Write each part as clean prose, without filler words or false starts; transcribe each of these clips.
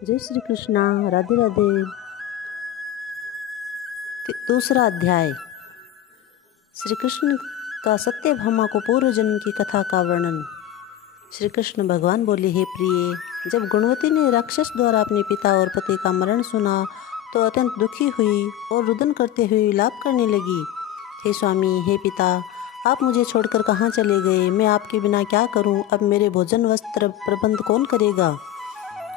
जय श्री कृष्णा। राधे राधे। दूसरा अध्याय। श्री कृष्ण का सत्यभामा को पूर्व जन्म की कथा का वर्णन। श्री कृष्ण भगवान बोले, हे प्रिय, जब गुणवती ने राक्षस द्वारा अपने पिता और पति का मरण सुना तो अत्यंत दुखी हुई और रुदन करते हुए विलाप करने लगी। हे स्वामी, हे पिता, आप मुझे छोड़कर कहाँ चले गए? मैं आपके बिना क्या करूं? अब मेरे भोजन वस्त्र प्रबंध कौन करेगा?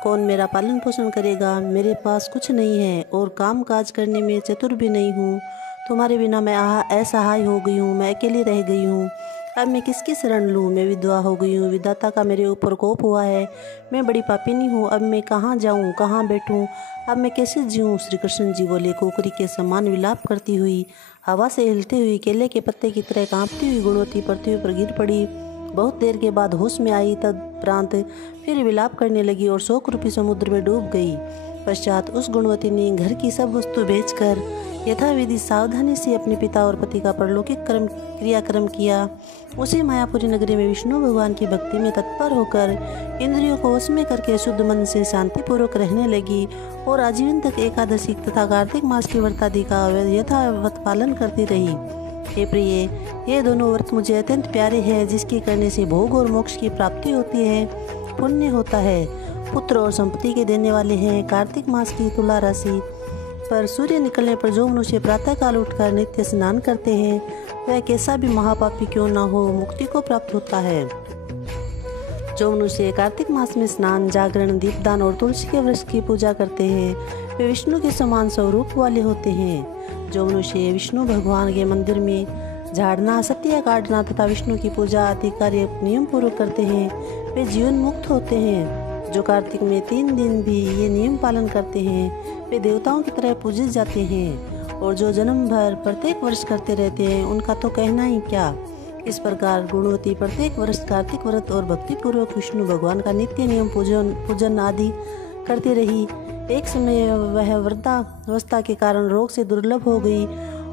कौन मेरा पालन पोषण करेगा? मेरे पास कुछ नहीं है और काम काज करने में चतुर भी नहीं हूँ। तुम्हारे बिना मैं असहाय हो गई हूँ, मैं अकेली रह गई हूँ। अब मैं किसकी शरण लूँ? मैं विधवा हो गई हूँ, विधाता का मेरे ऊपर कोप हुआ है। मैं बड़ी पापिनी हूँ, अब मैं कहाँ जाऊँ, कहाँ बैठूँ, अब मैं कैसे जीऊँ? श्री कृष्ण जी बोले। कुकरी के समान विलाप करती हुई, हवा से हिलती हुई, केले के पत्ते की तरह कांपती हुई गुणवती पृथ्वी पर गिर पड़ी। बहुत देर के बाद होश में आई, तदुपरांत फिर विलाप करने लगी और शोक रूपी समुद्र में डूब गई। पश्चात उस गुणवती ने घर की सब वस्तु बेचकर यथाविधि सावधानी से अपने पिता और पति का परलौकिक क्रियाक्रम किया। उसी मायापुरी नगरी में विष्णु भगवान की भक्ति में तत्पर होकर इंद्रियों को वश में करके शुद्ध मन से शांतिपूर्वक रहने लगी और आजीवन तक एकादशी तथा कार्तिक मास की व्रतादि का यथावत पालन करती रही। हे प्रिय, ये दोनों व्रत मुझे अत्यंत प्यारे हैं, जिसके करने से भोग और मोक्ष की प्राप्ति होती है, पुण्य होता है, पुत्र और संपत्ति के देने वाले हैं। कार्तिक मास की तुला राशि पर सूर्य निकलने पर जो मनुष्य प्रातःकाल उठकर नित्य स्नान करते हैं, वह कैसा भी महापापी क्यों न हो, मुक्ति को प्राप्त होता है। जो मनुष्य कार्तिक मास में स्नान, जागरण, दीपदान और तुलसी के वृक्ष की पूजा करते हैं, वे विष्णु के समान स्वरूप वाले होते हैं। जो मनुष्य विष्णु भगवान के मंदिर में झाड़ना, सत्या काटना तथा विष्णु की पूजा आदि कार्य नियम पूर्वक करते हैं, वे जीवन मुक्त होते हैं। जो कार्तिक में 3 दिन भी ये नियम पालन करते हैं, वे देवताओं की तरह पूजे जाते हैं। और जो जन्म भर प्रत्येक वर्ष करते रहते हैं, उनका तो कहना ही क्या। इस प्रकार गुणवती प्रत्येक वर्ष कार्तिक व्रत और भक्ति पूर्वक विष्णु भगवान का नित्य नियम पूजन आदि करती रही। एक समय वह वृद्धावस्था के कारण रोग से दुर्लभ हो गई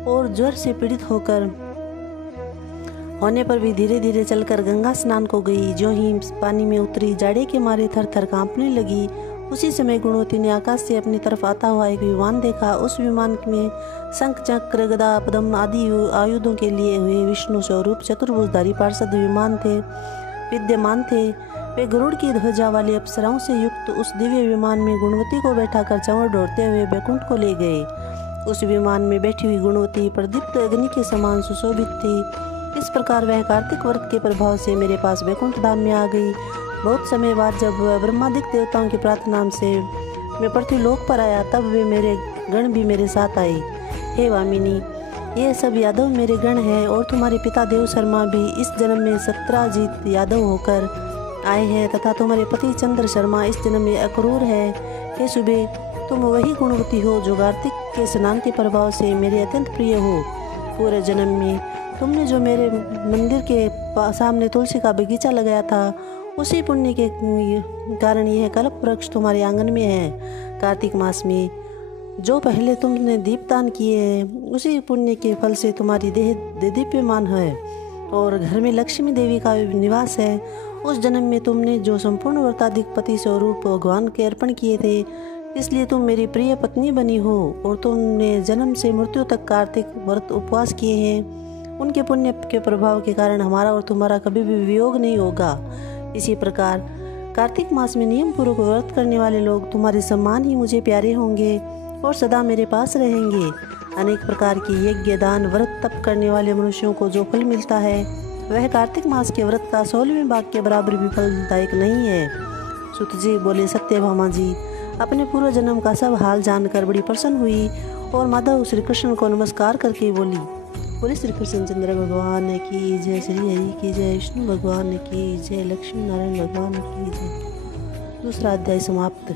और ज्वर से पीड़ित होने पर भी धीरे धीरे चलकर गंगा स्नान को गई। जो ही पानी में उतरी, जाड़े के मारे थर थर कांपने लगी। उसी समय गुणवती ने आकाश से अपनी तरफ आता हुआ एक विमान देखा। उस विमान में शंख, चक्र, गदा, पद्म आदि आयुधों के लिए हुए विष्णु स्वरूप चतुर्भुजधारी पार्षद विद्यमान थे। वे गरुड़ की ध्वजा वाले अप्सराओं से युक्त उस दिव्य विमान में गुणवती को बैठाकर चंवर ढोरते हुए बैकुंठ को ले गए। उस विमान में बैठी हुई गुणवती प्रदीप्त अग्नि के समान सुशोभित थी। इस प्रकार वह कार्तिक व्रत के प्रभाव से मेरे पास बैकुंठ धाम में आ गई। बहुत समय बाद जब ब्रह्मादिक देवताओं की प्रार्थना से मैं पृथ्वी लोक पर आया, तब वे मेरे गण भी मेरे साथ आए। हे वामिनी, ये सब यादव मेरे गण हैं और तुम्हारे पिता देव शर्मा भी इस जन्म में सत्राजीत यादव होकर आए हैं तथा तुम्हारे पति चंद्र शर्मा इस जन्म में अक्रूर है। हे सुबह, तुम वही गुणवती हो जो कार्तिक के स्नान के प्रभाव से मेरे अत्यंत प्रिय हो। पूरे जन्म में तुमने जो मेरे मंदिर के सामने तुलसी का बगीचा लगाया था, उसी पुण्य के कारण यह कल्प वृक्ष तुम्हारे आंगन में है। कार्तिक मास में जो पहले तुमने दीपदान किए हैं, उसी पुण्य के फल से तुम्हारी देह दीप्यमान है और घर में लक्ष्मी देवी का निवास है। उस जन्म में तुमने जो संपूर्ण व्रताधिक पति स्वरूप भगवान के अर्पण किए थे, इसलिए तुम मेरी प्रिय पत्नी बनी हो। और तुमने जन्म से मृत्यु तक कार्तिक व्रत उपवास किए हैं। उनके पुण्य के प्रभाव के कारण हमारा और तुम्हारा कभी भी वियोग नहीं होगा। इसी प्रकार कार्तिक मास में नियम पूर्वक व्रत करने वाले लोग तुम्हारे समान ही मुझे प्यारे होंगे और सदा मेरे पास रहेंगे। अनेक प्रकार की यज्ञ, दान, व्रत, तप करने वाले मनुष्यों को जो फल मिलता है, वह कार्तिक मास के व्रत का 16वें भाग के बराबर भी फलदायक नहीं है। सुत जी बोले, सत्यभामा जी अपने पूर्व जन्म का सब हाल जानकर बड़ी प्रसन्न हुई और माधव श्री कृष्ण को नमस्कार करके बोली, श्री कृष्ण चंद्र भगवान की जय, श्री हरि की जय, विष्णु भगवान की जय, लक्ष्मी नारायण भगवान की जय। दूसरा अध्याय समाप्त।